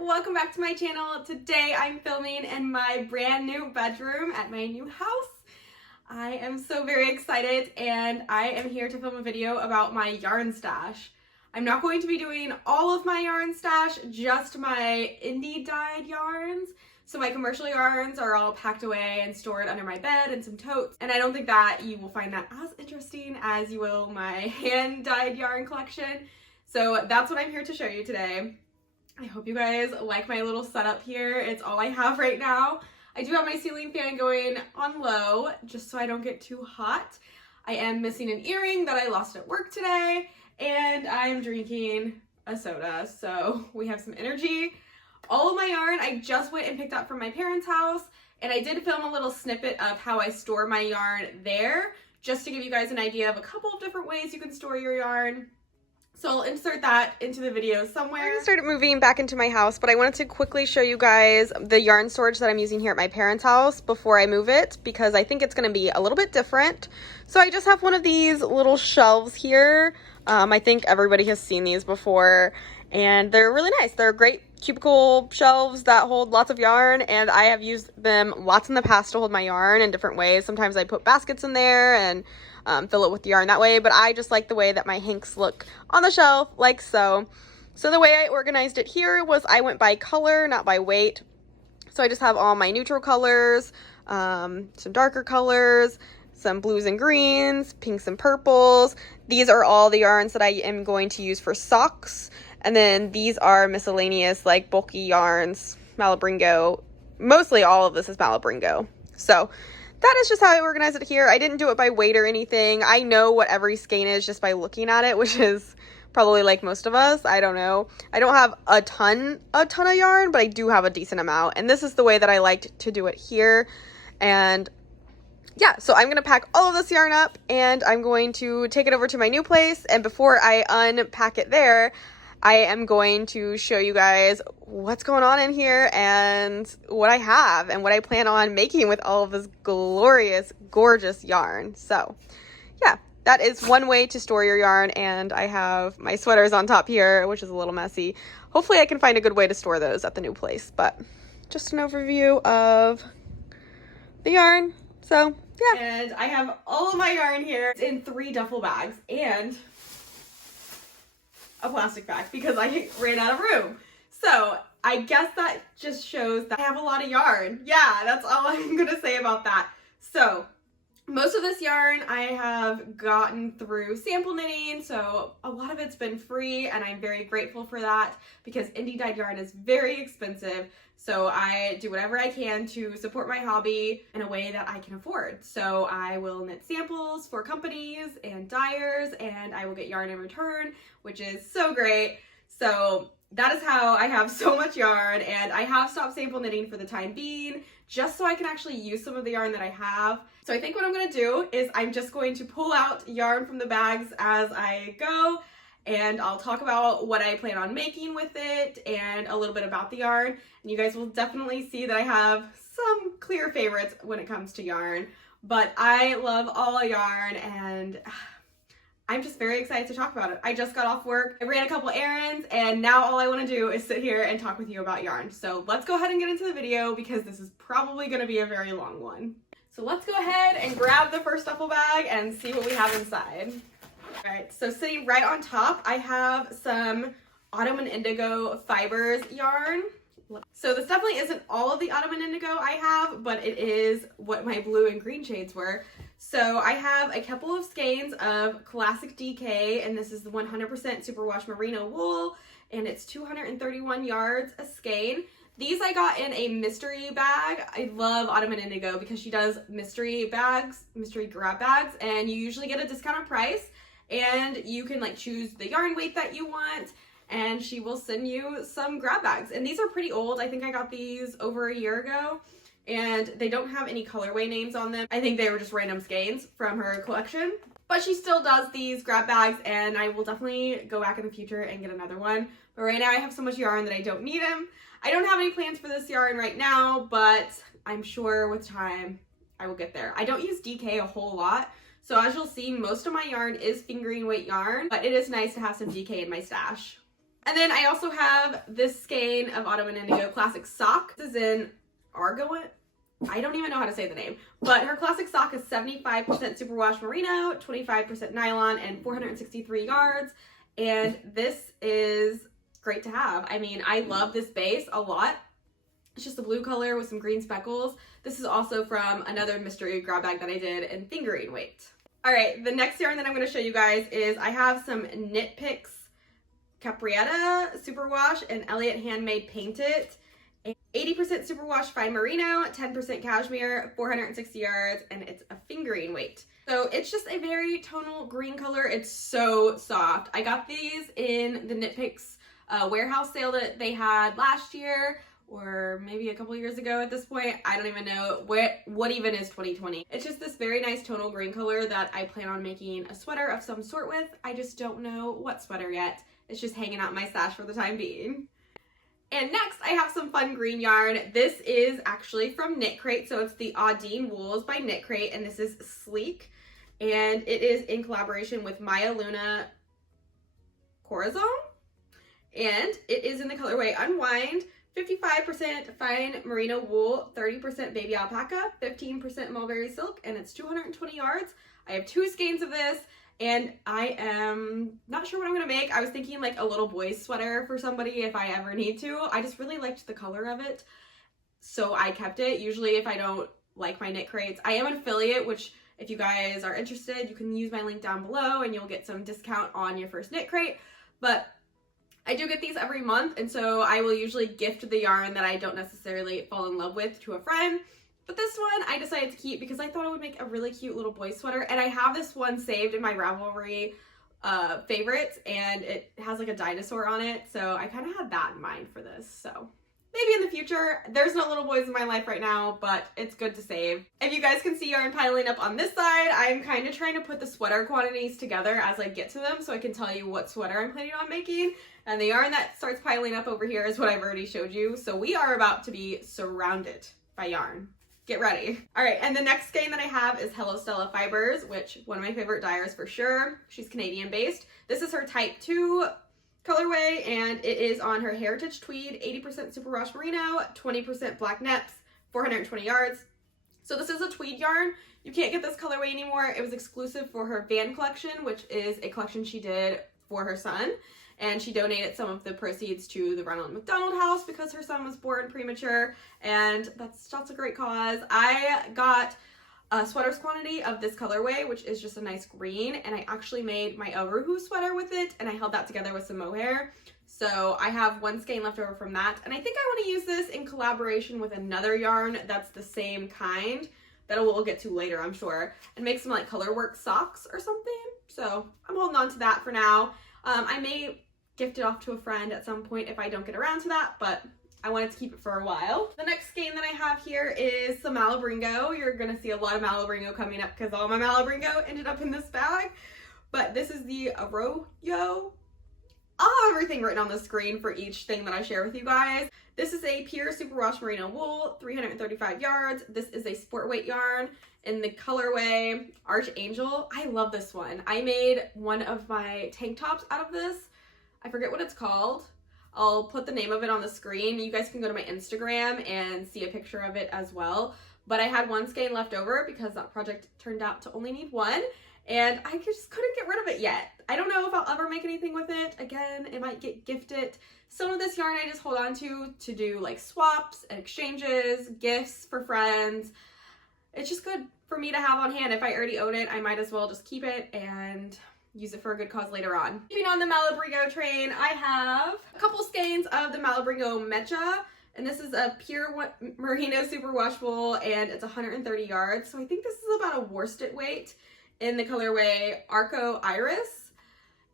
welcome back to my channel. Today I'm filming in my brand new bedroom at my new house. I am so very excited and I am here to film a video about my yarn stash. I'm not going to be doing all of my yarn stash, just my indie dyed yarns. So my commercial yarns are all packed away and stored under my bed in some totes, and I don't think that you will find that as interesting as you will my hand dyed yarn collection. So that's what I'm here to show you today. I hope you guys like my little setup here. It's all I have right now. I do have my ceiling fan going on low just so I don't get too hot. I am missing an earring that I lost at work today, and I'm drinking a soda, so we have some energy. All of my yarn I just went and picked up from my parents' house, and I did film a little snippet of how I store my yarn there, just to give you guys an idea of a couple of different ways you can store your yarn. So I'll insert that into the video somewhere. I started moving back into my house, but I wanted to quickly show you guys the yarn storage that I'm using here at my parents' house before I move it, because I think it's going to be a little bit different. So I just have one of these little shelves here. I think everybody has seen these before, and they're really nice. They're great cubicle shelves that hold lots of yarn, and I have used them lots in the past to hold my yarn in different ways. Sometimes I put baskets in there and fill it with the yarn that way, but I just like the way that my hanks look on the shelf, like so. So the way I organized it here was I went by color, not by weight. So I just have all my neutral colors, some darker colors, some blues and greens, pinks and purples. These are all the yarns that I am going to use for socks. And then these are miscellaneous, like bulky yarns, Malabrigo. Mostly all of this is Malabrigo. So that is just how I organize it here. I didn't do it by weight or anything. I know what every skein is just by looking at it, which is probably like most of us. I don't know. I don't have a ton of yarn, but I do have a decent amount. And this is the way that I liked to do it here. And yeah, so I'm going to pack all of this yarn up and I'm going to take it over to my new place. And before I unpack it there, I am going to show you guys what's going on in here and what I have and what I plan on making with all of this glorious, gorgeous yarn. So yeah, that is one way to store your yarn, and I have my sweaters on top here, which is a little messy. Hopefully I can find a good way to store those at the new place, but just an overview of the yarn. So yeah. And I have all of my yarn here. It's in 3 duffel bags and a plastic bag because I ran out of room. So I guess that just shows that I have a lot of yarn. Yeah, that's all I'm gonna say about that. So most of this yarn I have gotten through sample knitting, so a lot of it's been free, and I'm very grateful for that because indie dyed yarn is very expensive. So I do whatever I can to support my hobby in a way that I can afford. So I will knit samples for companies and dyers, and I will get yarn in return, which is so great. So that is how I have so much yarn, and I have stopped sample knitting for the time being, just so I can actually use some of the yarn that I have. So I think what I'm gonna do is I'm just going to pull out yarn from the bags as I go, and I'll talk about what I plan on making with it and a little bit about the yarn. And you guys will definitely see that I have some clear favorites when it comes to yarn, but I love all yarn, and I'm just very excited to talk about it. I just got off work, I ran a couple errands, and now all I want to do is sit here and talk with you about yarn. So let's go ahead and get into the video because this is probably going to be a very long one. So let's go ahead and grab the first duffel bag and see what we have inside. All right, so sitting right on top, I have some Autumn and Indigo Fibers yarn. So this definitely isn't all of the Autumn and Indigo I have, but it is what my blue and green shades were. So I have a couple of skeins of classic DK, and this is the 100% superwash merino wool, and it's 231 yards a skein. These I got in a mystery bag. I love Autumn and Indigo because she does mystery bags, mystery grab bags, and you usually get a discounted price, and you can like choose the yarn weight that you want, and she will send you some grab bags. And these are pretty old. I think I got these over a year ago, and they don't have any colorway names on them. I think they were just random skeins from her collection. But she still does these grab bags, and I will definitely go back in the future and get another one. But right now I have so much yarn that I don't need them. I don't have any plans for this yarn right now, but I'm sure with time I will get there. I don't use DK a whole lot, so as you'll see, most of my yarn is fingering weight yarn, but it is nice to have some DK in my stash. And then I also have this skein of Autumn and Indigo Classic Sock. This is in Argoet. I don't even know how to say the name, but her classic sock is 75% superwash merino, 25% nylon, and 463 yards. And this is great to have. I mean, I love this base a lot. It's just a blue color with some green speckles. This is also from another mystery grab bag that I did in fingering weight. All right, the next yarn that I'm going to show you guys is I have some Knit Picks Caprietta Superwash and Elliott Handmade Painted. 80% superwash fine merino, 10% cashmere, 460 yards, and it's a fingering weight. So it's just a very tonal green color. It's so soft. I got these in the Knit Picks warehouse sale that they had last year, or maybe a couple years ago at this point. I don't even know what even is 2020. It's just this very nice tonal green color that I plan on making a sweater of some sort with. I just don't know what sweater yet. It's just hanging out in my stash for the time being. And next, I have some fun green yarn. This is actually from Knit Crate, so it's the Audine Wools by Knit Crate, and this is sleek. And it is in collaboration with Maya Luna Corazon. And it is in the colorway Unwind, 55% fine merino wool, 30% baby alpaca, 15% mulberry silk, and it's 220 yards. I have 2 skeins of this. And I am not sure what I'm going to make. I was thinking like a little boy's sweater for somebody if I ever need to. I just really liked the color of it, so I kept it. Usually if I don't like my Knit Crates, I am an affiliate, which if you guys are interested, you can use my link down below and you'll get some discount on your first Knit Crate. But I do get these every month, and so I will usually gift the yarn that I don't necessarily fall in love with to a friend. But this one I decided to keep because I thought it would make a really cute little boy sweater. And I have this one saved in my Ravelry favorites, and it has like a dinosaur on it. So I kind of had that in mind for this. So maybe in the future. There's no little boys in my life right now, but it's good to save. If you guys can see yarn piling up on this side, I'm kind of trying to put the sweater quantities together as I get to them so I can tell you what sweater I'm planning on making. And the yarn that starts piling up over here is what I've already showed you. So we are about to be surrounded by yarn. Get ready. All right, and the next skein that I have is Hello Stella Fibers, which one of my favorite dyers for sure. She's Canadian based. This is her type 2 colorway, and it is on her Heritage Tweed, 80% superwash merino, 20% black neps, 420 yards. So this is a tweed yarn. You can't get this colorway anymore. It was exclusive for her Van collection, which is a collection she did for her son. And she donated some of the proceeds to the Ronald McDonald House because her son was born premature, and that's a great cause. I got a sweater's quantity of this colorway, which is just a nice green, and I actually made my Overhoo sweater with it, and I held that together with some mohair. So I have 1 skein left over from that, and I think I want to use this in collaboration with another yarn that's the same kind that we'll get to later, I'm sure, and make some like color work socks or something. So I'm holding on to that for now. I may gift it off to a friend at some point if I don't get around to that, but I wanted to keep it for a while. The next skein that I have here is some Malabrigo. You're gonna see a lot of Malabrigo coming up because all my Malabrigo ended up in this bag. But this is the Arroyo. I'll have everything written on the screen for each thing that I share with you guys. This is a pure superwash merino wool, 335 yards. This is a sport weight yarn in the colorway Archangel. I love this one. I made one of my tank tops out of this. I forget what it's called. I'll put the name of it on the screen. You guys can go to my Instagram and see a picture of it as well. But I had 1 skein left over because that project turned out to only need 1. And I just couldn't get rid of it yet. I don't know if I'll ever make anything with it. Again, it might get gifted. Some of this yarn I just hold on to do like swaps and exchanges, gifts for friends. It's just good for me to have on hand. If I already own it, I might as well just keep it and use it for a good cause later on. Keeping on the Malabrigo train, I have a couple skeins of the Malabrigo Mecha, and this is a pure merino superwash wool, and it's 130 yards. So I think this is about a worsted weight in the colorway Arco Iris,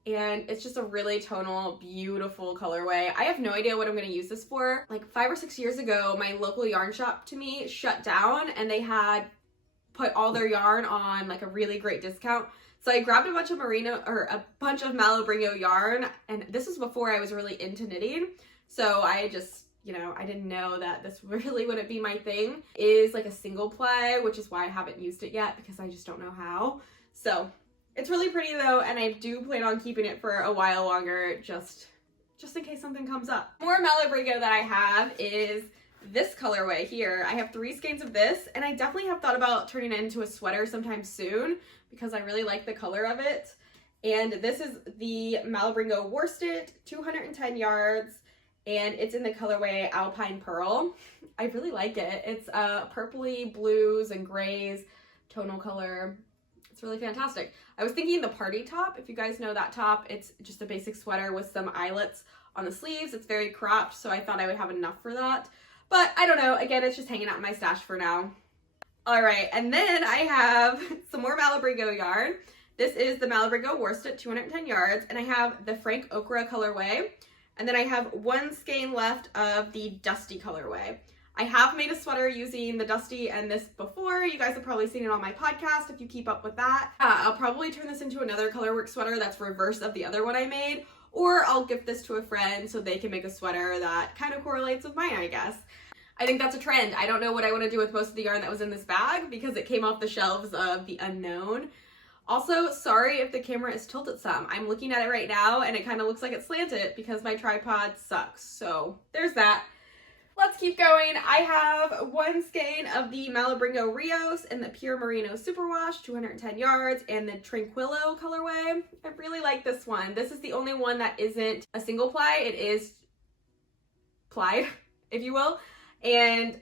and it's just a really tonal, beautiful colorway. I have no idea what I'm going to use this for. Like 5 or 6 years ago, my local yarn shop to me shut down, and they had put all their yarn on like a really great discount. So I grabbed a bunch of Malabrigo yarn, and this was before I was really into knitting. So I just, I didn't know that this really wouldn't be my thing. It is like a single ply, which is why I haven't used it yet because I just don't know how. So it's really pretty though, and I do plan on keeping it for a while longer just just in case something comes up. More Malabrigo that I have is this colorway here. I have 3 skeins of this, and I definitely have thought about turning it into a sweater sometime soon because I really like the color of it. And this is the Malabrigo worsted, 210 yards, and it's in the colorway Alpine Pearl. I really like it. It's purpley blues and grays tonal color. It's really fantastic. I was thinking the party top, if you guys know that top, it's just a basic sweater with some eyelets on the sleeves. It's very cropped, so I thought I would have enough for that. But I don't know, again, it's just hanging out in my stash for now. All right, and then I have some more Malabrigo yarn. This is the Malabrigo worsted, 210 yards, and I have the Frank Ochre colorway. And then I have 1 skein left of the Dusty colorway. I have made a sweater using the Dusty and this before. You guys have probably seen it on my podcast if you keep up with that. I'll probably turn this into another colorwork sweater that's reverse of the other one I made, or I'll gift this to a friend so they can make a sweater that kind of correlates with mine, I guess. I think that's a trend. I don't know what I want to do with most of the yarn that was in this bag because it came off the shelves of the unknown. Also, sorry if the camera is tilted some. I'm looking at it right now and it kind of looks like it's slanted because my tripod sucks. So there's that. Let's keep going. I have 1 skein of the Malabrigo Rios and the Pure Merino Superwash, 210 yards, and the Tranquillo colorway. I really like this one. This is the only one that isn't a single ply. It is plied, if you will. And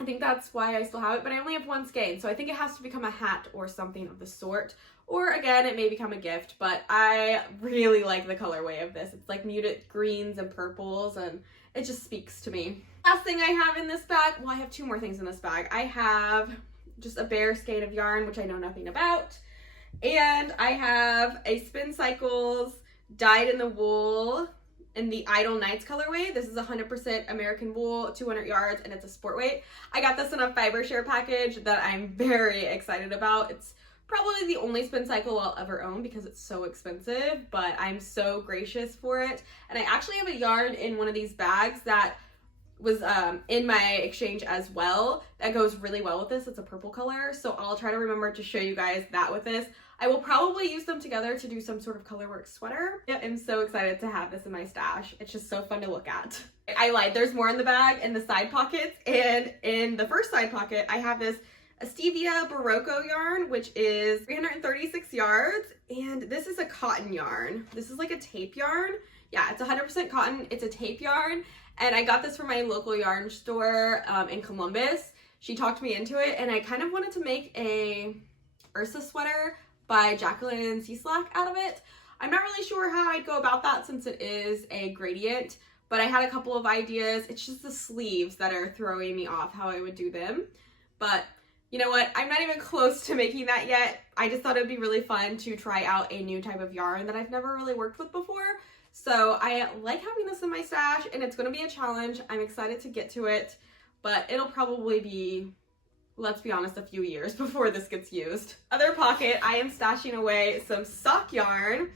I think that's why I still have it, but I only have 1 skein, so I think it has to become a hat or something of the sort. Or again, it may become a gift, but I really like the colorway of this. It's like muted greens and purples, and it just speaks to me. Last thing I have in this bag, well, I have 2 more things in this bag. I have just a bare skein of yarn, which I know nothing about. And I have a Spin Cycles dyed in the wool in the Idle Nights colorway. This is 100% American wool, 200 yards, and it's a sport weight. I got this in a fiber share package that I'm very excited about. It's probably the only Spin Cycle I'll ever own because it's so expensive, but I'm so gracious for it. And I actually have a yarn in one of these bags that was in my exchange as well that goes really well with this. It's a purple color, so I'll try to remember to show you guys that with this. I will probably use them together to do some sort of colorwork sweater. Yeah, I'm so excited to have this in my stash. It's just so fun to look at. I lied, there's more in the bag in the side pockets, and in the first side pocket I have this Stevia Barocco yarn, which is 336 yards, and this is a cotton yarn. This is like a tape yarn. Yeah, it's 100% cotton. It's a tape yarn, and I got this from my local yarn store in Columbus. She talked me into it, and I kind of wanted to make a Ursa sweater by Jacqueline Cieslak out of it. I'm not really sure how I'd go about that since it is a gradient, but I had a couple of ideas. It's just the sleeves that are throwing me off how I would do them. But you know what? I'm not even close to making that yet. I just thought it'd be really fun to try out a new type of yarn that I've never really worked with before. So I like having this in my stash, and it's going to be a challenge. I'm excited to get to it, but it'll probably be, let's be honest, a few years before this gets used. Other pocket, I am stashing away some sock yarn.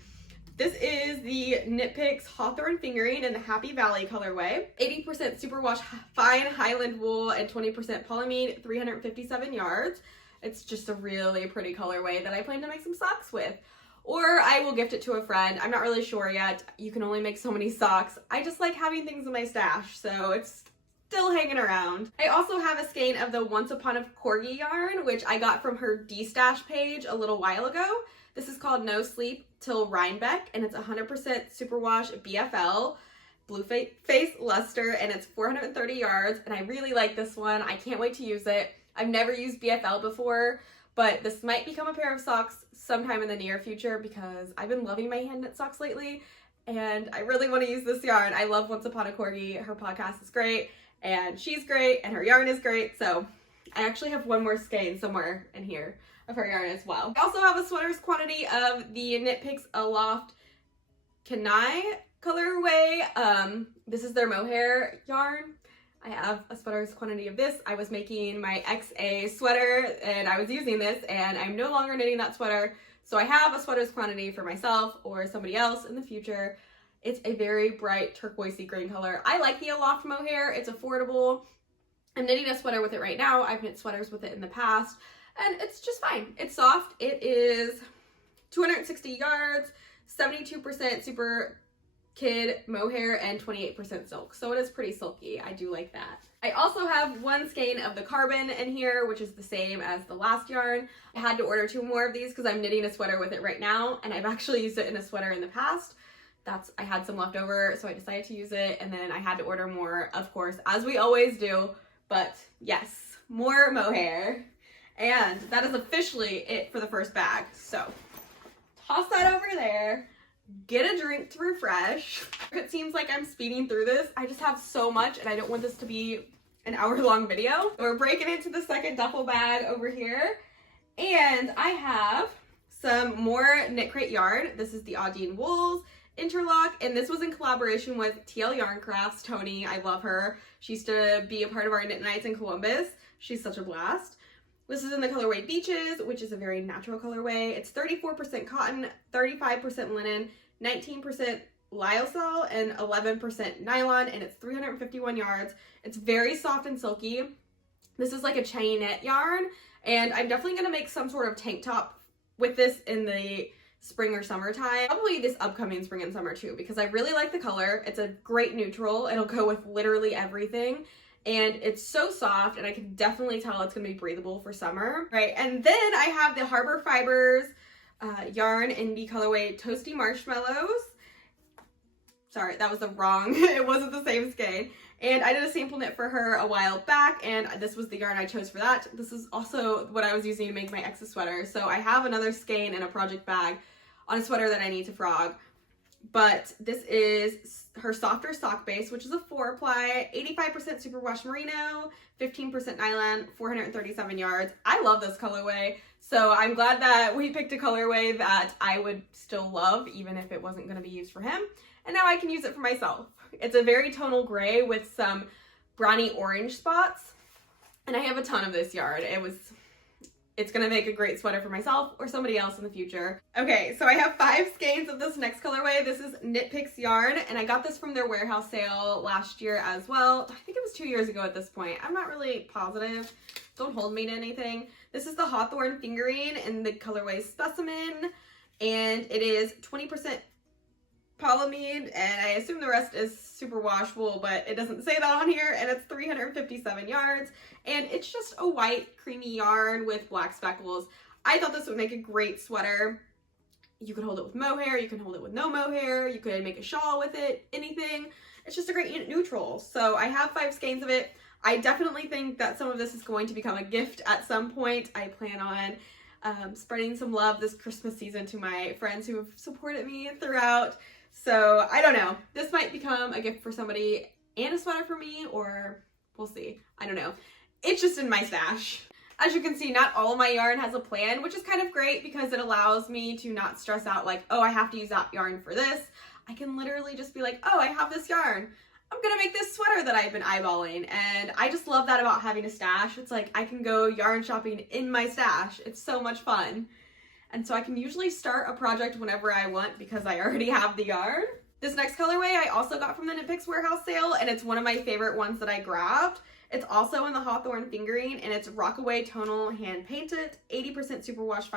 This is the Knit Picks Hawthorne Fingering in the Happy Valley colorway. 80% superwash fine Highland wool and 20% polyamide, 357 yards. It's just a really pretty colorway that I plan to make some socks with. Or I will gift it to a friend. I'm not really sure yet. You can only make so many socks. I just like having things in my stash, so it's still hanging around. I also have a skein of the Once Upon a Corgi yarn, which I got from her D-Stash page a little while ago. This is called No Sleep Till Rhinebeck, and it's 100% superwash BFL, blue face luster, and it's 430 yards, and I really like this one. I can't wait to use it. I've never used BFL before, but this might become a pair of socks sometime in the near future because I've been loving my hand knit socks lately, and I really want to use this yarn. I love Once Upon a Corgi. Her podcast is great, and she's great, and her yarn is great, so I actually have one more skein somewhere in here of her yarn as well. I also have a sweater's quantity of the Knit Picks Aloft Kenai colorway. This is their mohair yarn. I have a sweater's quantity of this. I was making my XA sweater and I was using this, and I'm no longer knitting that sweater. So I have a sweater's quantity for myself or somebody else in the future. It's a very bright turquoisey green color. I like the Aloft mohair. It's affordable. I'm knitting a sweater with it right now. I've knit sweaters with it in the past, and it's just fine. It's soft. It is 260 yards, 72% super kid mohair and 28% silk. So it is pretty silky. I do like that. I also have one skein of the carbon in here, which is the same as the last yarn. I had to order 2 more of these because I'm knitting a sweater with it right now, and I've actually used it in a sweater in the past. I had some left over, so I decided to use it, and then I had to order more, of course, as we always do. But yes, more mohair. And that is officially it for the first bag. So toss that over there. Get a drink to refresh. It seems like I'm speeding through this. I just have so much and I don't want this to be an hour-long video. We're breaking into the second duffel bag over here. And I have some more Knit Crate yarn. This is the Audine Wools interlock, and this was in collaboration with TL Yarn Crafts. Tony, I love her. She used to be a part of our knit nights in Columbus. She's such a blast. This is in the colorway Beaches, which is a very natural colorway. It's 34% cotton, 35% linen, 19% lyocell, and 11% nylon, and it's 351 yards. It's very soft and silky. This is like a chainette yarn, and I'm definitely gonna make some sort of tank top with this in the spring or summertime. Probably this upcoming spring and summer too, because I really like the color. It's a great neutral. It'll go with literally everything. And it's so soft, and I can definitely tell it's gonna be breathable for summer. Right, and then I have the Harbor Fibers yarn in the colorway Toasty Marshmallows. Sorry, that was the wrong, it wasn't the same skein. And I did a sample knit for her a while back, and this was the yarn I chose for that. This is also what I was using to make my ex's sweater. So I have another skein in a project bag on a sweater that I need to frog. But this is her softer sock base, which is a 4-ply, 85% superwash merino, 15% nylon, 437 yards. I love this colorway, so I'm glad that we picked a colorway that I would still love, even if it wasn't going to be used for him. And now I can use it for myself. It's a very tonal gray with some browny orange spots, and I have a ton of this yarn. It's gonna make a great sweater for myself or somebody else in the future. Okay, so I have 5 skeins of this next colorway. This is Knit Picks yarn, and I got this from their warehouse sale last year as well. I think it was 2 years ago at this point. I'm not really positive. Don't hold me to anything. This is the Hawthorne fingering in the colorway Specimen, and it is 20% polyamide, and I assume the rest is superwash wool, but it doesn't say that on here, and it's 357 yards, and it's just a white creamy yarn with black speckles. I thought this would make a great sweater. You could hold it with mohair, you can hold it with no mohair, you could make a shawl with it, anything. It's just a great neutral. So I have 5 skeins of it. I definitely think that some of this is going to become a gift at some point. I plan on spreading some love this Christmas season to my friends who have supported me throughout. So I don't know, this might become a gift for somebody and a sweater for me, or we'll see. I don't know. It's just in my stash. As you can see, not all of my yarn has a plan, which is kind of great because it allows me to not stress out like, oh, I have to use that yarn for this. I can literally just be like, oh, I have this yarn. I'm gonna make this sweater that I've been eyeballing. And I just love that about having a stash. It's like I can go yarn shopping in my stash. It's so much fun. And so I can usually start a project whenever I want because I already have the yarn. This next colorway I also got from the Knit Picks warehouse sale, and it's one of my favorite ones that I grabbed. It's also in the Hawthorne fingering, and it's Rockaway Tonal hand painted, 80% superwash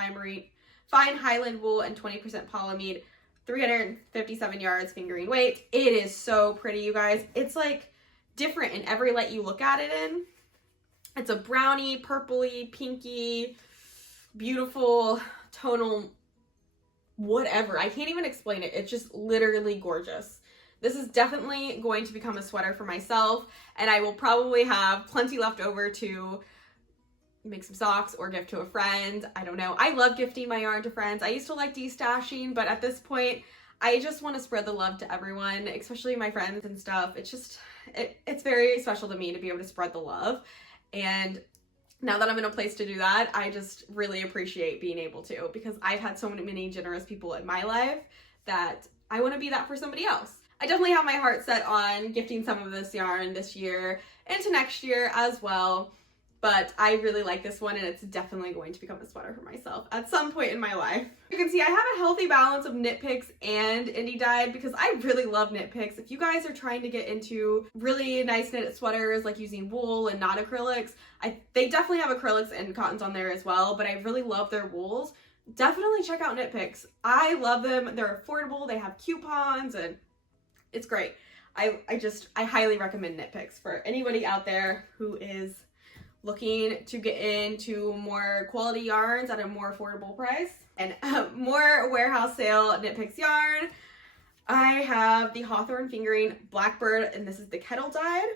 fine Highland wool, and 20% polyamide, 357 yards fingering weight. It is so pretty, you guys. It's like different in every light you look at it in. It's a brownie, purpley, pinky, beautiful tonal whatever. I can't even explain it. It's just literally gorgeous. This is definitely going to become a sweater for myself, and I will probably have plenty left over to make some socks or gift to a friend. I don't know. I love gifting my yarn to friends. I used to like destashing, but at this point, I just want to spread the love to everyone, especially my friends and stuff. It's just, it's very special to me to be able to spread the love. And now that I'm in a place to do that, I just really appreciate being able to, because I've had so many generous people in my life that I want to be that for somebody else. I definitely have my heart set on gifting some of this yarn this year into next year as well, but I really like this one, and it's definitely going to become a sweater for myself at some point in my life. You can see I have a healthy balance of Knit Picks and indie dyed because I really love Knit Picks. If you guys are trying to get into really nice knit sweaters, like using wool and not acrylics, they definitely have acrylics and cottons on there as well, but I really love their wools. Definitely check out Knit Picks. I love them. They're affordable. They have coupons, and It's great. I highly recommend Knit Picks for anybody out there who is looking to get into more quality yarns at a more affordable price. And more warehouse sale Knit Picks yarn. I have the Hawthorne Fingering Blackbird, and this is the kettle dyed.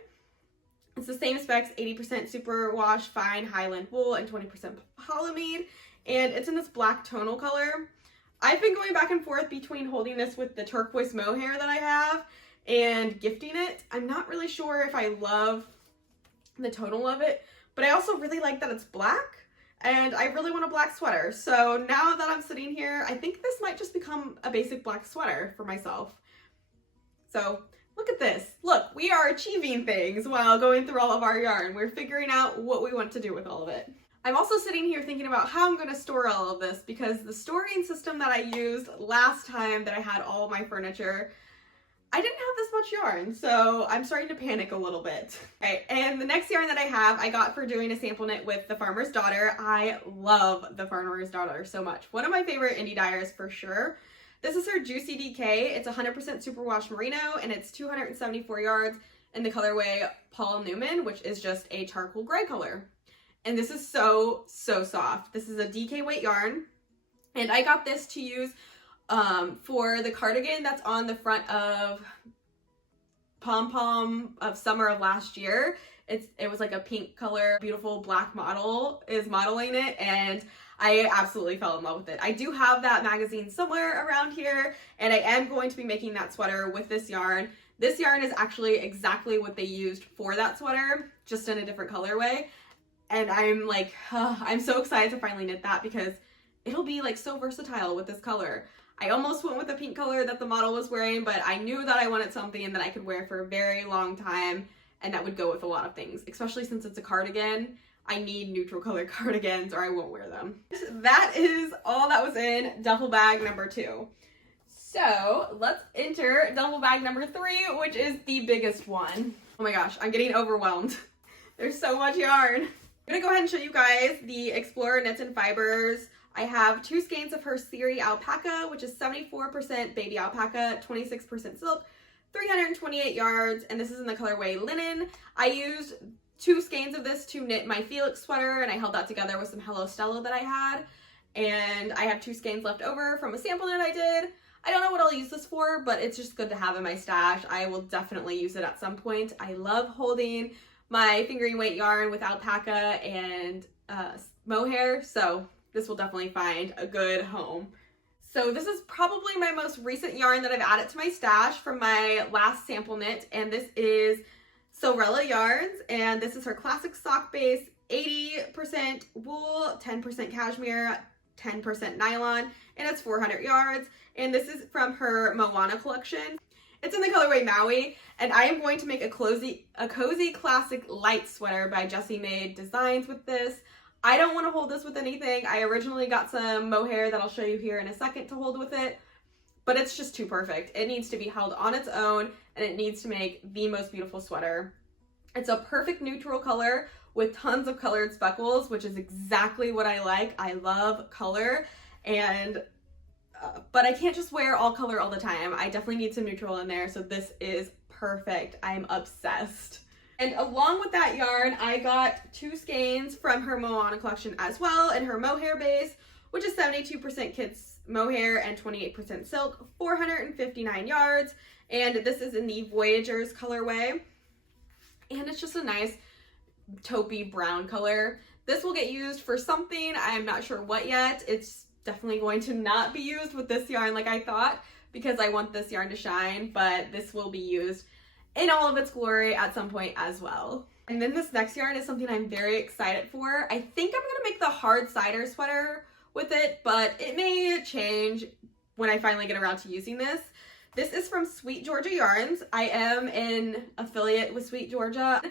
It's the same specs, 80% superwash fine Highland wool and 20% polyamide, and it's in this black tonal color. I've been going back and forth between holding this with the turquoise mohair that I have and gifting it. I'm not really sure if I love the tonal of it, but I also really like that it's black, and I really want a black sweater. So now that I'm sitting here, I think this might just become a basic black sweater for myself. So look at this. Look, we are achieving things while going through all of our yarn. We're figuring out what we want to do with all of it. I'm also sitting here thinking about how I'm going to store all of this, because the storing system that I used last time that I had all my furniture, I didn't have this much yarn, so I'm starting to panic a little bit. Okay, and the next yarn that I have, I got for doing a sample knit with the Farmer's Daughter. I love the Farmer's Daughter so much. One of my favorite indie dyers for sure. This is her Juicy DK. It's 100% superwash merino, and it's 274 yards in the colorway Paul Newman, which is just a charcoal gray color. And this is so, so soft. This is a DK weight yarn, and I got this to use for the cardigan that's on the front of Pom Pom of summer of last year. It was like a pink color, beautiful black model is modeling it, and I absolutely fell in love with it. I do have that magazine somewhere around here, and I am going to be making that sweater with this yarn. This yarn is actually exactly what they used for that sweater, just in a different colorway. And I'm like, I'm so excited to finally knit that, because it'll be like so versatile with this color. I almost went with the pink color that the model was wearing, but I knew that I wanted something that I could wear for a very long time, and that would go with a lot of things, especially since it's a cardigan. I need neutral color cardigans or I won't wear them. That is all that was in duffel bag number 2. So let's enter duffel bag number 3, which is the biggest one. Oh my gosh, I'm getting overwhelmed. There's so much yarn. I'm gonna go ahead and show you guys the Explorer Knits and Fibers. I have 2 skeins of her Siri alpaca, which is 74% baby alpaca, 26% silk, 328 yards, and this is in the colorway linen. I used 2 skeins of this to knit my Felix sweater, and I held that together with some Hello Stella that I had. And I have 2 skeins left over from a sample knit I did. I don't know what I'll use this for, but it's just good to have in my stash. I will definitely use it at some point. I love holding my fingering weight yarn with alpaca and mohair, so this will definitely find a good home. So this is probably my most recent yarn that I've added to my stash from my last sample knit, and this is Sorella Yarns, and this is her classic sock base, 80% wool, 10% cashmere, 10% nylon, and it's 400 yards, and this is from her Moana collection. It's in the colorway Maui, and I am going to make a cozy classic light sweater by Jessie Made Designs with this. I don't want to hold this with anything. I originally got some mohair that I'll show you here in a second to hold with it, but it's just too perfect. It needs to be held on its own, and it needs to make the most beautiful sweater. It's a perfect neutral color with tons of colored speckles, which is exactly what I like. I love color, and but I can't just wear all color all the time. I definitely need some neutral in there, so this is perfect. I'm obsessed. And along with that yarn, I got 2 skeins from her Moana collection as well, in her mohair base, which is 72% kids mohair and 28% silk, 459 yards, and this is in the Voyagers colorway, and it's just a nice taupey brown color. This will get used for something, I'm not sure what yet. It's definitely going to not be used with this yarn like I thought, because I want this yarn to shine, but this will be used in all of its glory at some point as well. And then this next yarn is something I'm very excited for. I think I'm gonna make the hard cider sweater with it, but it may change when I finally get around to using this. This is from Sweet Georgia Yarns. I am an affiliate with Sweet Georgia.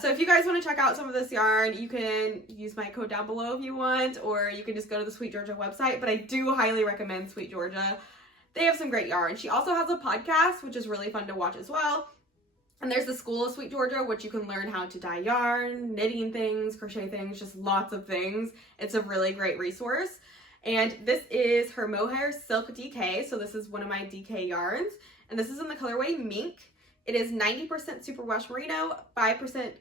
So if you guys want to check out some of this yarn, you can use my code down below if you want, or you can just go to the Sweet Georgia website, but I do highly recommend Sweet Georgia. They have some great yarn. She also has a podcast, which is really fun to watch as well. And there's the School of Sweet Georgia, which you can learn how to dye yarn, knitting things, crochet things, just lots of things. It's a really great resource. And this is her mohair silk DK. So this is one of my DK yarns. and this is in the colorway Mink. It is 90% superwash merino, 5%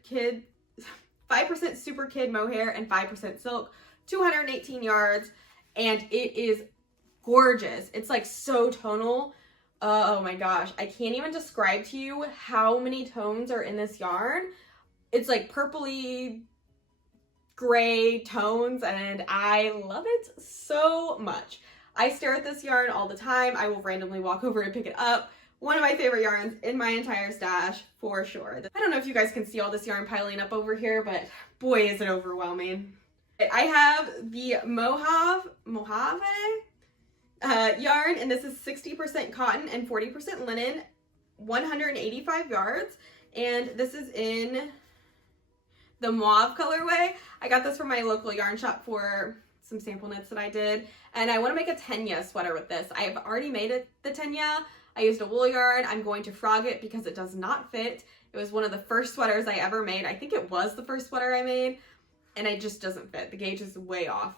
super kid mohair, and 5% silk, 218 yards, and it is gorgeous. It's like so tonal. Oh my gosh, I can't even describe to you how many tones are in this yarn. It's like purpley gray tones, and I love it so much. I stare at this yarn all the time. I will randomly walk over and pick it up. One of my favorite yarns in my entire stash for sure. I don't know if you guys can see all this yarn piling up over here, but boy is it overwhelming. I have the Mojave yarn, and this is 60% cotton and 40% linen, 185 yards, and this is in the mauve colorway. I got this from my local yarn shop for some sample knits that I did, and I want to make a tenya sweater with this. I have already made the tenya. I used a wool yarn. I'm going to frog it because it does not fit. It was one of the first sweaters I ever made. I think it was the first sweater I made, and it just doesn't fit. The gauge is way off.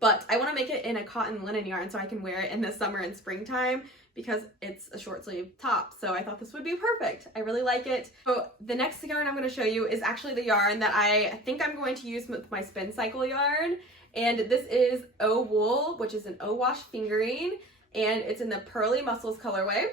But I want to make it in a cotton linen yarn so I can wear it in the summer and springtime because it's a short sleeve top. So I thought this would be perfect. I really like it. So the next yarn I'm going to show you is actually the yarn that I think I'm going to use with my spin cycle yarn. And this is O Wool, which is an O wash fingering, and it's in the Pearly Muscles colorway.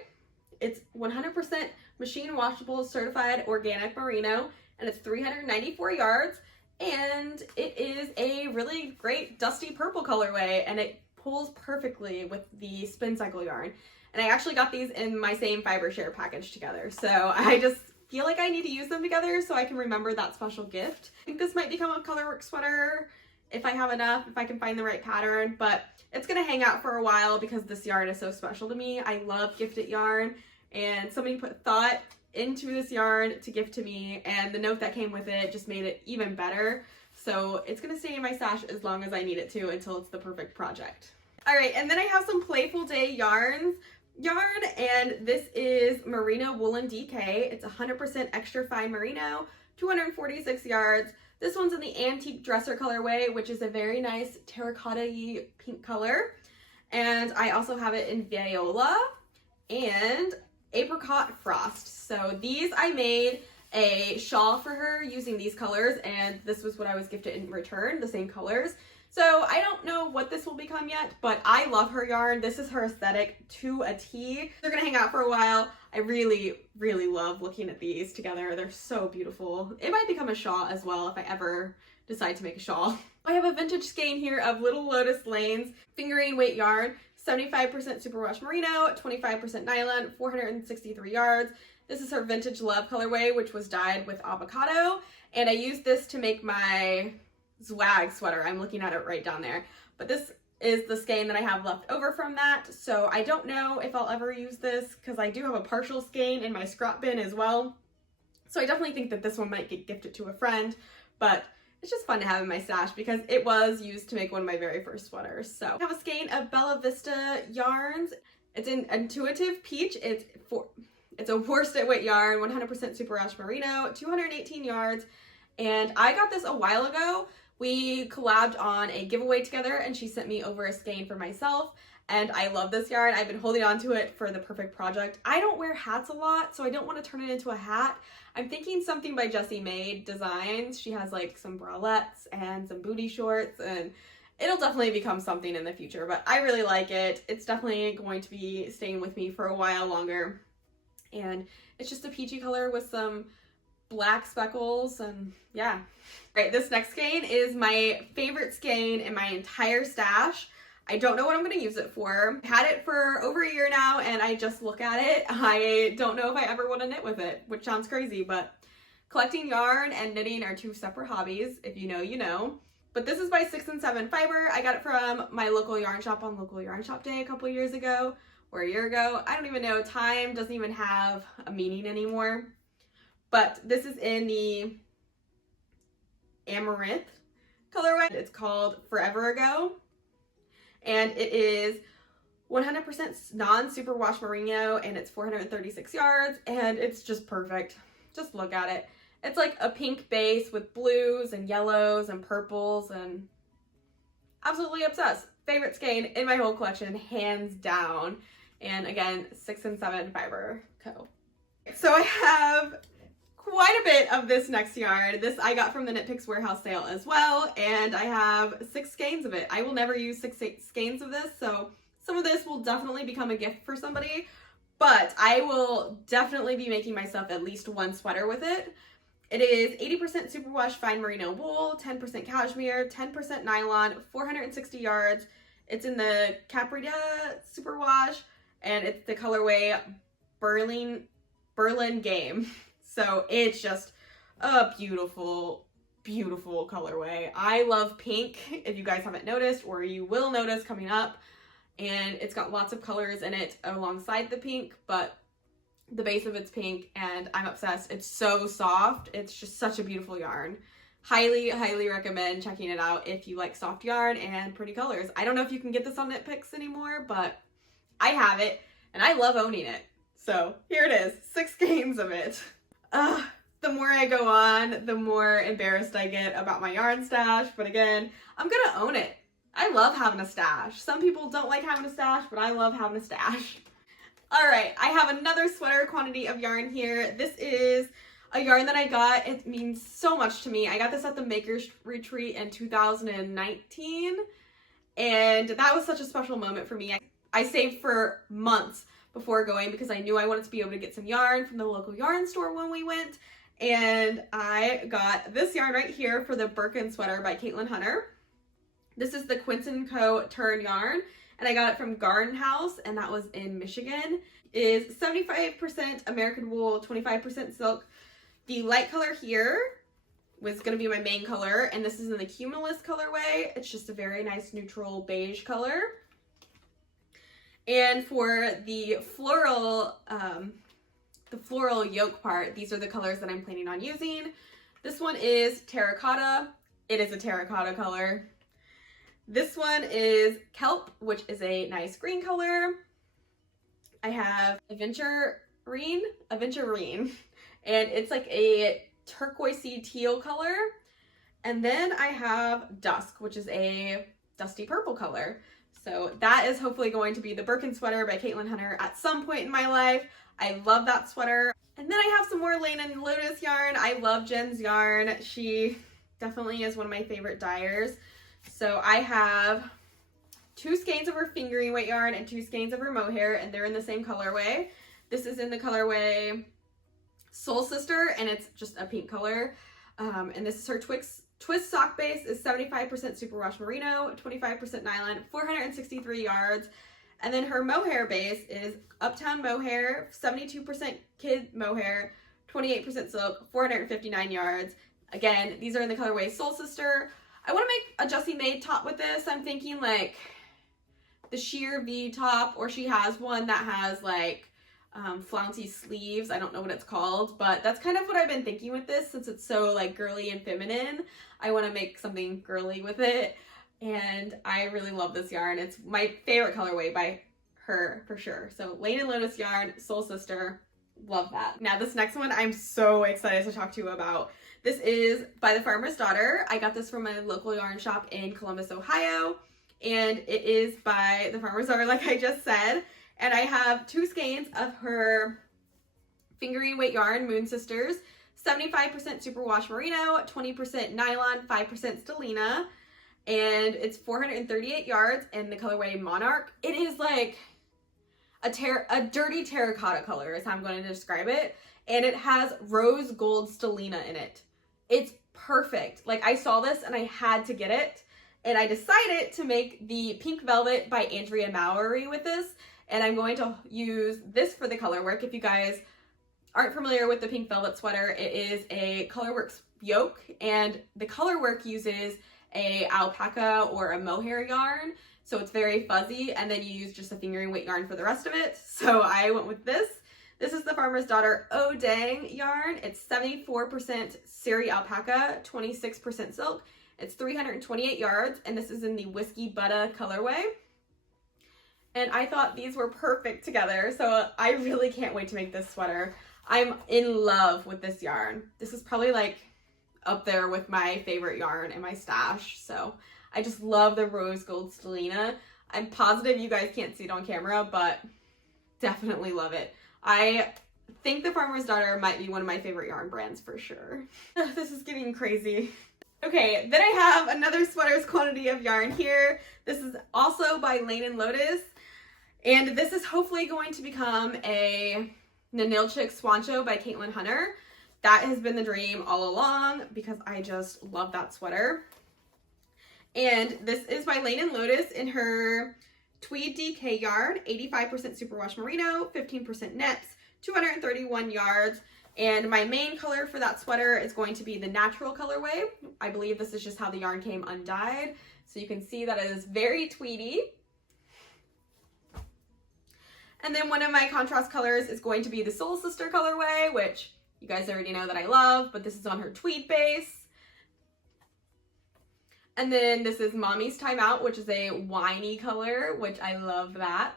It's 100% machine washable certified organic merino, and it's 394 yards. And it is a really great dusty purple colorway, and it pulls perfectly with the spin cycle yarn. And I actually got these in my same fiber share package together, so I just feel like I need to use them together so I can remember that special gift. I think this might become a colorwork sweater if I have enough, if I can find the right pattern, but it's gonna hang out for a while because this yarn is so special to me. I love gifted yarn, and somebody put thought into this yarn to gift to me, and the note that came with it just made it even better. So it's gonna stay in my stash as long as I need it to until it's the perfect project. All right, and then I have some Playful Day yarn, and this is Merino Woolen DK. It's 100% extra fine merino, 246 yards. This one's in the Antique Dresser colorway, which is a very nice terracotta-y pink color. And I also have it in Viola and Apricot Frost. So these, I made a shawl for her using these colors, and this was what I was gifted in return, the same colors. So I don't know what this will become yet, but I love her yarn. This is her aesthetic to a T. They're gonna hang out for a while. I really, really love looking at these together. They're so beautiful. It might become a shawl as well if I ever decide to make a shawl. I have a vintage skein here of Little Lotus Lanes fingering weight yarn, 75% superwash merino, 25% nylon, 463 yards. This is her Vintage Love colorway, which was dyed with avocado, and I used this to make my Zwag sweater. I'm looking at it right down there, but this is the skein that I have left over from that, so I don't know if I'll ever use this because I do have a partial skein in my scrap bin as well, so I definitely think that this one might get gifted to a friend, but it's just fun to have in my stash because it was used to make one of my very first sweaters. So I have a skein of Bella Vista yarns. It's in Intuitive Peach. It's a worsted weight yarn, 100% superwash merino, 218 yards, and I got this a while ago. We collabed on a giveaway together, and she sent me over a skein for myself, and I love this yarn. I've been holding on to it for the perfect project. I don't wear hats a lot, so I don't want to turn it into a hat. I'm thinking something by Jessie Maid Designs. She has like some bralettes and some booty shorts, and it'll definitely become something in the future, but I really like it. It's definitely going to be staying with me for a while longer, and it's just a peachy color with some black speckles, and yeah. All right, this next skein is my favorite skein in my entire stash. I don't know what I'm going to use it for. I've had it for over a year now, and I just look at it. I don't know if I ever want to knit with it, which sounds crazy, but collecting yarn and knitting are two separate hobbies. If you know, you know. But this is by 6 and 7 Fiber. I got it from my local yarn shop on Local Yarn Shop Day a couple years ago, or a year ago. I don't even know. Time doesn't even have a meaning anymore. But this is in the Amaranth colorway. It's called Forever Ago. And it is 100% non-superwash merino, and it's 436 yards, and it's just perfect. Just look at it. It's like a pink base with blues and yellows and purples, and absolutely obsessed. Favorite skein in my whole collection, hands down. And again, 6 and 7 fiber co. So I have quite a bit of this next yarn. This I got from the Knit Picks warehouse sale as well, and I have 6 skeins of it. I will never use 6 skeins of this, so some of this will definitely become a gift for somebody, but I will definitely be making myself at least one sweater with it. It is 80% superwash fine merino wool, 10% cashmere, 10% nylon, 460 yards. It's in the Caprida superwash, and it's the colorway Berlin Game. So it's just a beautiful, beautiful colorway. I love pink, if you guys haven't noticed, or you will notice coming up. And it's got lots of colors in it alongside the pink, but the base of it's pink, and I'm obsessed. It's so soft. It's just such a beautiful yarn. Highly, highly recommend checking it out if you like soft yarn and pretty colors. I don't know if you can get this on Knit Picks anymore, but I have it, and I love owning it. So here it is, 6 skeins of it. The more I go on, the more embarrassed I get about my yarn stash, but again, I'm gonna own it. I love having a stash. Some people don't like having a stash, but I love having a stash. All right, I have another sweater quantity of yarn here. This is a yarn that I got. It means so much to me. I got this at the Makers Retreat in 2019, and that was such a special moment for me. I saved for months before going because I knew I wanted to be able to get some yarn from the local yarn store when we went, and I got this yarn right here for the Birkin sweater by Caitlin Hunter. This is the Quinton Co. Turn yarn, and I got it from Garden House, and that was in Michigan. It is 75% American wool, 25% silk. The light color here was going to be my main color, and this is in the Cumulus colorway. It's just a very nice neutral beige color. And for the floral yoke part, these are the colors that I'm planning on using. This one is terracotta. It is a terracotta color. This one is kelp, which is a nice green color. I have aventurine, and it's like a turquoisey teal color. And then I have dusk, which is a dusty purple color. So that is hopefully going to be the Birkin sweater by Caitlin Hunter at some point in my life. I love that sweater. And then I have some more Lane and Lotus yarn. I love Jen's yarn. She definitely is one of my favorite dyers. So I have 2 skeins of her fingering weight yarn and 2 skeins of her mohair, and they're in the same colorway. This is in the colorway Soul Sister, and it's just a pink color. And this is her twist sock base is 75% superwash merino, 25% nylon, 463 yards. And then her mohair base is Uptown Mohair, 72% kid mohair, 28% silk, 459 yards. Again, these are in the colorway Soul Sister. I want to make a Jessie Made top with this. I'm thinking like the sheer V top, or she has one that has like flouncy sleeves. I don't know what it's called, but that's kind of what I've been thinking with this, since it's so like girly and feminine. I want to make something girly with it, and I really love this yarn. It's my favorite colorway by her for sure. So Lane and Lotus yarn, Soul Sister, love that. Now this next one I'm so excited to talk to you about. This is by The Farmer's Daughter. I got this from my local yarn shop in Columbus, Ohio, and it is by The Farmer's Daughter, like I just said. And I have 2 skeins of her fingering weight yarn, Moon Sisters, 75% superwash merino, 20% nylon, 5% stellina, and it's 438 yards in the colorway Monarch. It is like a dirty terracotta color is how I'm going to describe it, and it has rose gold stellina in it. It's perfect. Like, I saw this and I had to get it, and I decided to make the Pink Velvet by Andrea Mowry with this, and I'm going to use this for the color work. If you guys aren't familiar with the Pink Velvet sweater, it is a Colorworks yoke, and the color work uses a alpaca or a mohair yarn, so it's very fuzzy, and then you use just a fingering weight yarn for the rest of it. So I went with this. This is the Farmer's Daughter Oh Dang yarn. It's 74% Seri alpaca, 26% silk. It's 328 yards, and this is in the Whiskey Butter colorway. And I thought these were perfect together, so I really can't wait to make this sweater. I'm in love with this yarn. This is probably like up there with my favorite yarn in my stash, so I just love the rose gold stellina. I'm positive you guys can't see it on camera, but definitely love it. I think the Farmer's Daughter might be one of my favorite yarn brands for sure. This is getting crazy. Okay, then I have another sweater's quantity of yarn here. This is also by Lane & Lotus, and this is hopefully going to become a Nanilchik Swancho by Caitlin Hunter. That has been the dream all along because I just love that sweater. And this is by Lane & Lotus in her Tweed DK yarn, 85% superwash merino, 15% nets, 231 yards. And my main color for that sweater is going to be the natural colorway. I believe this is just how the yarn came undyed. So you can see that it is very tweedy. And then one of my contrast colors is going to be the Soul Sister colorway, which you guys already know that I love, but this is on her tweed base. And then this is Mommy's Time Out, which is a winey color, which I love that.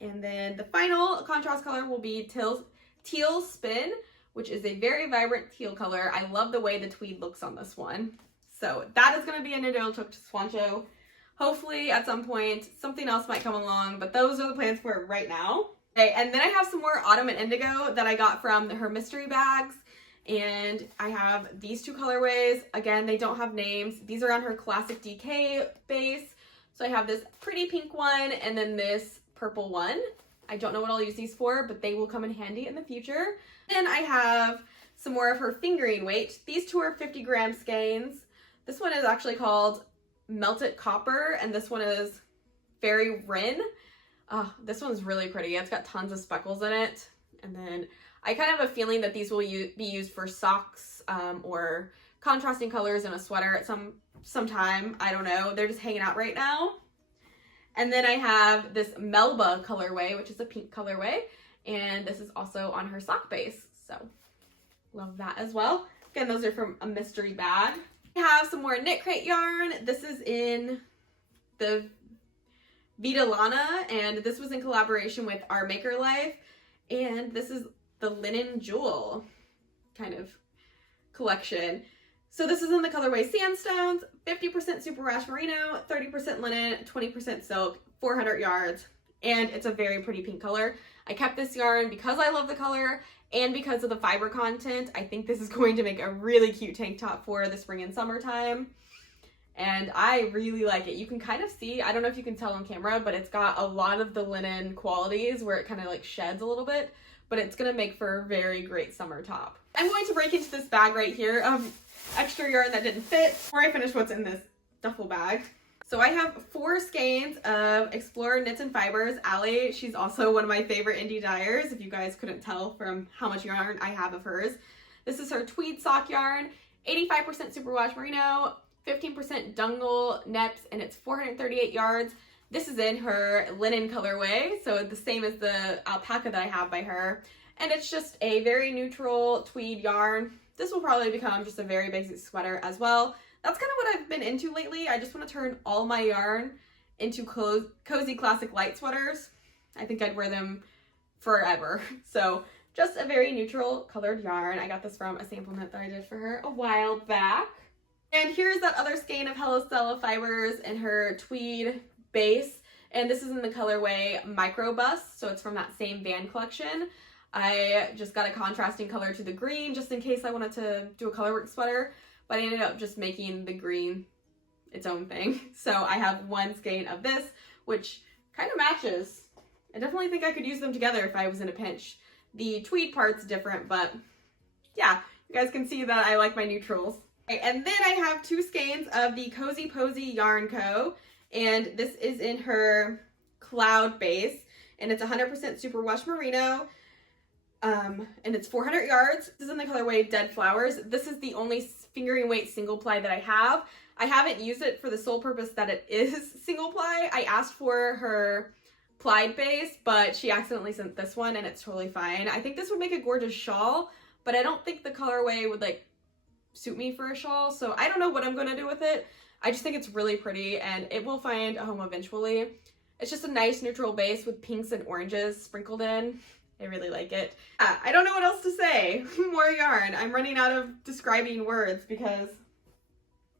And then the final contrast color will be Teal Spin, which is a very vibrant teal color. I love the way the tweed looks on this one. So that is going to be a Nanilchik Swancho. Hopefully at some point something else might come along, but those are the plans for it right now. Okay, and then I have some more Autumn and Indigo that I got from her mystery bags. And I have these two colorways. Again, they don't have names. These are on her classic DK base. So I have this pretty pink one and then this purple one. I don't know what I'll use these for, but they will come in handy in the future. Then I have some more of her fingering weight. These two are 50 gram skeins. This one is actually called Melted Copper, and this one is Fairy Wren. This one's really pretty. It's got tons of speckles in it. And then I kind of have a feeling that these will be used for socks or contrasting colors in a sweater at some time. I don't know. They're just hanging out right now. And then I have this Melba colorway, which is a pink colorway. And this is also on her sock base. So love that as well. Again, those are from a mystery bag. I have some more Knit Crate yarn. This is in the Vita Lana, and this was in collaboration with Our Maker Life. And this is the Linen Jewel kind of collection. So this is in the colorway Sandstones, 50% superwash merino, 30% linen, 20% silk, 400 yards, and it's a very pretty pink color. I kept this yarn because I love the color and because of the fiber content. I think this is going to make a really cute tank top for the spring and summertime. And I really like it. You can kind of see, I don't know if you can tell on camera, but it's got a lot of the linen qualities where it kind of like sheds a little bit, but it's gonna make for a very great summer top. I'm going to break into this bag right here of extra yarn that didn't fit before I finish what's in this duffel bag. So I have 4 skeins of Explorer Knits and Fibers. Allie, she's also one of my favorite indie dyers, if you guys couldn't tell from how much yarn I have of hers. This is her tweed sock yarn, 85% superwash merino, 15% dungle neps, and it's 438 yards. This is in her linen colorway, so the same as the alpaca that I have by her. And it's just a very neutral tweed yarn. This will probably become just a very basic sweater as well. That's kind of what I've been into lately. I just want to turn all my yarn into cozy classic light sweaters. I think I'd wear them forever. So just a very neutral colored yarn. I got this from a sample knit that I did for her a while back. And here's that other skein of Hello Stella Fibers in her tweed base. And this is in the colorway Micro Bust, so it's from that same Van collection. I just got a contrasting color to the green just in case I wanted to do a colorwork sweater, but I ended up just making the green its own thing. So I have 1 skein of this, which kind of matches. I definitely think I could use them together if I was in a pinch. The tweed part's different, but yeah, you guys can see that I like my neutrals. Okay, and then I have 2 skeins of the Cozy Posy Yarn Co. And this is in her cloud base, and it's 100% superwash merino, and it's 400 yards. This is in the colorway Dead Flowers. This is the only fingering weight single ply that I have. I haven't used it for the sole purpose that it is single ply. I asked for her plied base, but she accidentally sent this one, and it's totally fine. I think this would make a gorgeous shawl, but I don't think the colorway would like suit me for a shawl, so I don't know what I'm going to do with it. I just think it's really pretty, and it will find a home eventually. It's just a nice neutral base with pinks and oranges sprinkled in. I really like it. I don't know what else to say. More yarn. I'm running out of describing words because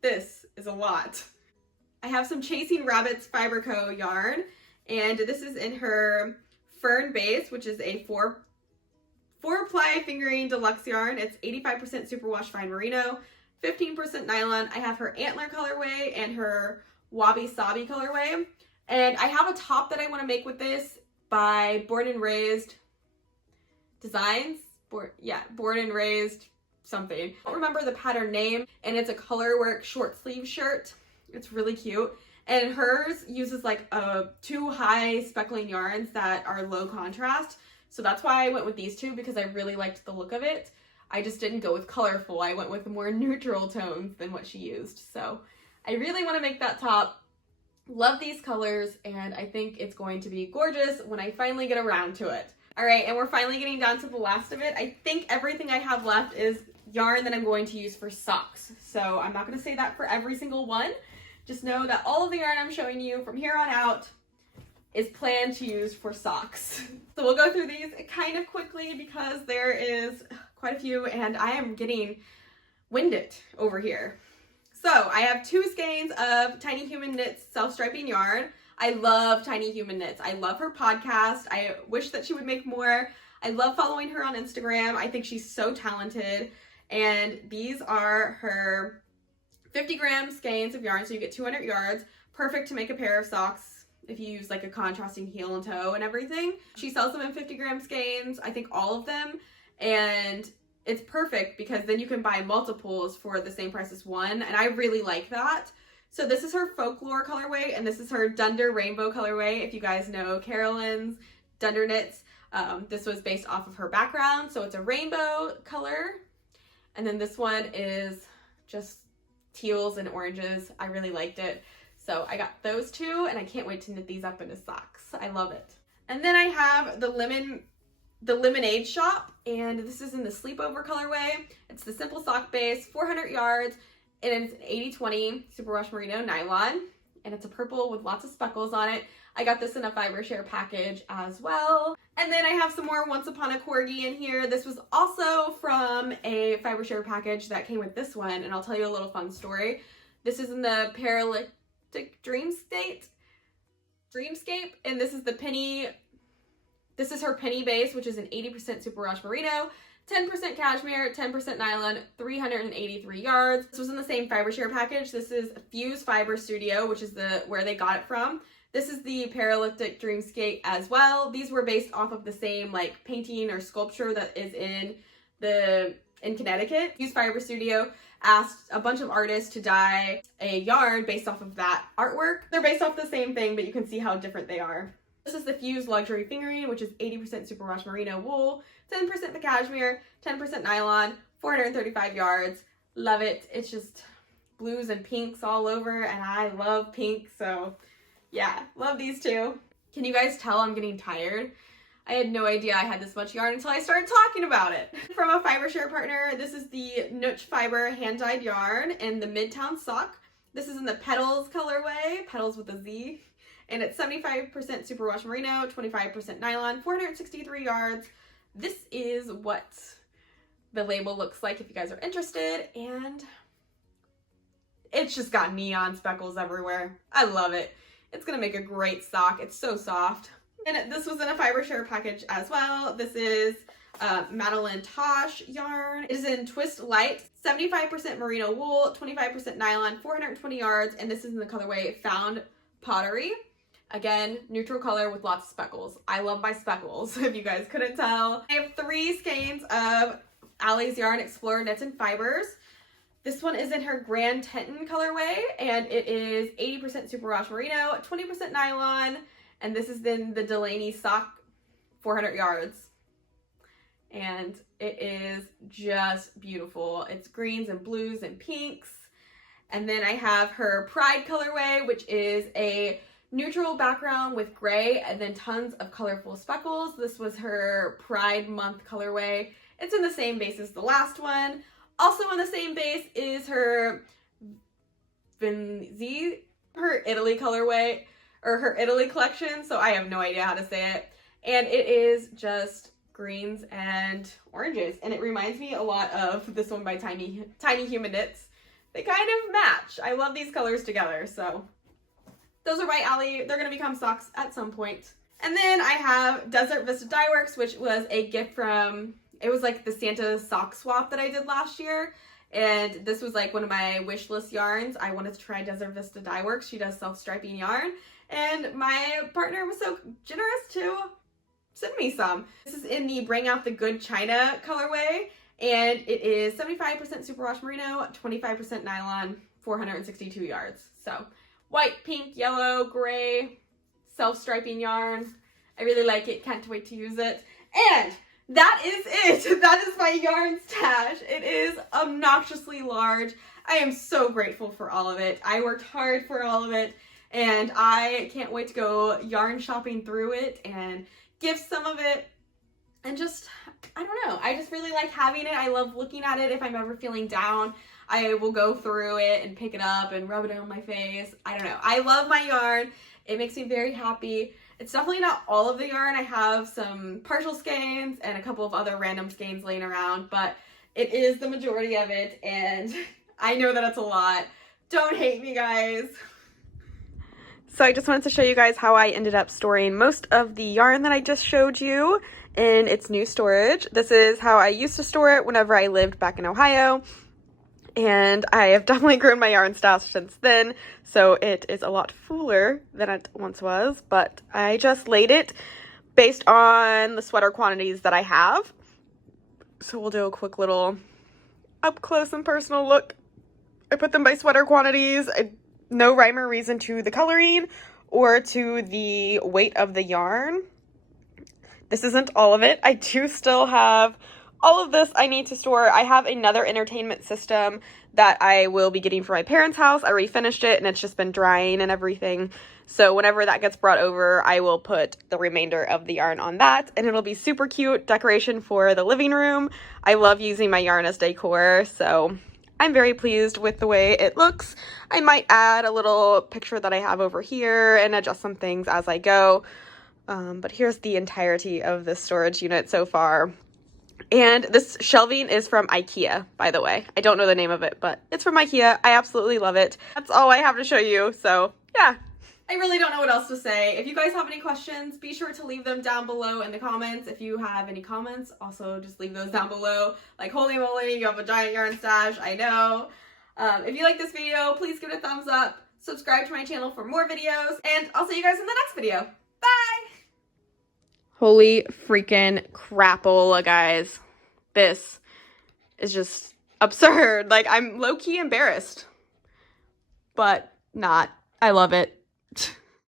this is a lot. I have some Chasing Rabbits Fiber Co. yarn, and this is in her Fern Base, which is a four ply fingering deluxe yarn. It's 85% superwash fine merino, 15% nylon. I have her antler colorway and her wabi sabi colorway. And I have a top that I want to make with this by Born and Raised Designs. Born and Raised something. I don't remember the pattern name, and it's a colorwork short sleeve shirt. It's really cute. And hers uses like two high speckling yarns that are low contrast. So that's why I went with these two, because I really liked the look of it. I just didn't go with colorful. I went with more neutral tones than what she used. So I really want to make that top. Love these colors, and I think it's going to be gorgeous when I finally get around to it. All right, and we're finally getting down to the last of it. I think everything I have left is yarn that I'm going to use for socks. So I'm not going to say that for every single one. Just know that all of the yarn I'm showing you from here on out is planned to use for socks. So we'll go through these kind of quickly because there is quite a few and I am getting winded over here. So I have 2 skeins of Tiny Human Knits self-striping yarn. I love Tiny Human Knits. I love her podcast. I wish that she would make more. I love following her on Instagram. I think she's so talented. And these are her 50-gram skeins of yarn, so you get 200 yards. Perfect to make a pair of socks if you use like a contrasting heel and toe and everything. She sells them in 50-gram skeins, I think all of them. And it's perfect because then you can buy multiples for the same price as one. And I really like that. So this is her Folklore colorway, and this is her Dunder Rainbow colorway. If you guys know Carolyn's Dunder Knits, this was based off of her background. So it's a rainbow color. And then this one is just teals and oranges. I really liked it. So I got those 2, and I can't wait to knit these up into socks. I love it. And then I have the Lemonade Shop, and this is in the Sleepover colorway. It's the simple sock base, 400 yards, and it's an 80/20 superwash merino nylon, and it's a purple with lots of speckles on it. I got this in a fiber share package as well. And then I have some more Once Upon a Corgi in here. This was also from a fiber share package that came with this one, and I'll tell you a little fun story. This is in the Paralytic Dreamscape, and this is the Penny. This is her Penny base, which is an 80% superwash merino, 10% cashmere, 10% nylon, 383 yards. This was in the same fiber share package. This is Fuse Fiber Studio, which is where they got it from. This is the Paralytic Dreamscape as well. These were based off of the same like painting or sculpture that is in Connecticut. Fuse Fiber Studio asked a bunch of artists to dye a yarn based off of that artwork. They're based off the same thing, but you can see how different they are. This is the Fuse Luxury Fingering, which is 80% superwash merino wool, 10% the cashmere, 10% nylon, 435 yards. Love it. It's just blues and pinks all over, and I love pink, so yeah, love these 2. Can you guys tell I'm getting tired? I had no idea I had this much yarn until I started talking about it. From a fiber share partner, this is the Nooch Fiber hand-dyed yarn in the Midtown Sock. This is in the Petals colorway, Petals with a Z. And it's 75% superwash merino, 25% nylon, 463 yards. This is what the label looks like if you guys are interested. And it's just got neon speckles everywhere. I love it. It's gonna make a great sock. It's so soft. And this was in a fiber share package as well. This is Madeline Tosh yarn. It is in Twist Light, 75% merino wool, 25% nylon, 420 yards. And this is in the colorway Found Pottery. Again, neutral color with lots of speckles. I love my speckles, if you guys couldn't tell. I have 3 skeins of Allie's Yarn Explorer Knits and Fibers. This one is in her Grand Teton colorway, and it is 80% superwash merino, 20% nylon, and this is in the Delaney Sock, 400 yards. And it is just beautiful. It's greens and blues and pinks. And then I have her Pride colorway, which is a neutral background with gray and then tons of colorful speckles. This was her Pride Month colorway. It's in the same base as the last one. Also in the same base is her her Italy colorway, or her Italy collection, so I have no idea how to say it. And it is just greens and oranges, and it reminds me a lot of this one by Tiny Human Knits. They kind of match. I love these colors together, so those are by Allie. They're going to become socks at some point. And then I have Desert Vista Dye Works, which was a gift from, it was like the Santa sock swap that I did last year. And this was like one of my wish list yarns. I wanted to try Desert Vista Dye Works. She does self-striping yarn. And my partner was so generous to send me some. This is in the Bring Out the Good China colorway. And it is 75% superwash merino, 25% nylon, 462 yards. So white, pink, yellow, gray, self-striping yarn. I really like it. Can't wait to use it. And that is it. That is my yarn stash. It is obnoxiously large. I am so grateful for all of it. I worked hard for all of it, and I can't wait to go yarn shopping through it and gift some of it. And just, I don't know, I just really like having it. I love looking at it. If I'm ever feeling down, I will go through it and pick it up and rub it on my face. I don't know. I love my yarn. It makes me very happy. It's definitely not all of the yarn. I have some partial skeins and a couple of other random skeins laying around, but it is the majority of it, and I know that it's a lot. Don't hate me, guys. So I just wanted to show you guys how I ended up storing most of the yarn that I just showed you in its new storage. This is how I used to store it whenever I lived back in Ohio. And I have definitely grown my yarn stash since then, so it is a lot fuller than it once was, but I just laid it based on the sweater quantities that I have. So we'll do a quick little up close and personal look. I put them by sweater quantities. No rhyme or reason to the coloring or to the weight of the yarn. This isn't all of it. I do still have all of this I need to store. I have another entertainment system that I will be getting for my parents' house. I already finished it and it's just been drying and everything. So whenever that gets brought over, I will put the remainder of the yarn on that, and it'll be super cute decoration for the living room. I love using my yarn as decor, so I'm very pleased with the way it looks. I might add a little picture that I have over here and adjust some things as I go. But here's the entirety of the storage unit so far. And this shelving is from IKEA, by the way. I don't know the name of it, but it's from IKEA. I absolutely love it. That's all I have to show you, so yeah. I really don't know what else to say. If you guys have any questions, be sure to leave them down below in the comments. If you have any comments, also just leave those down below. Like, holy moly, you have a giant yarn stash, I know. If you like this video, please give it a thumbs up. Subscribe to my channel for more videos, and I'll see you guys in the next video. Bye! Holy freaking crapola, guys. This is just absurd. Like, I'm low-key embarrassed, but not. I love it.